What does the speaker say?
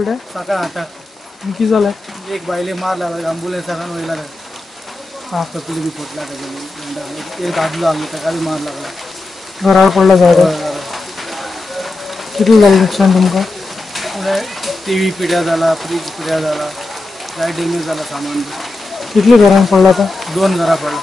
पडले? सकाळ 8 किती झालंय? एक बाईले मार लागला ॲम्ब्युलन्स सगळ्यांना व्हायला हा तकली बी फुटला त्याच्यामुळे एक दादू लागला त्याला बी मार लागला घरावर पडला झाड. किती झालं नुकसान तुमका? टी व्ही पिढ्या झाला फ्रीज पिढ्या झाला काय डॅमेज झाला सामान किती घरांना पडला? तर 2 घरा पडला.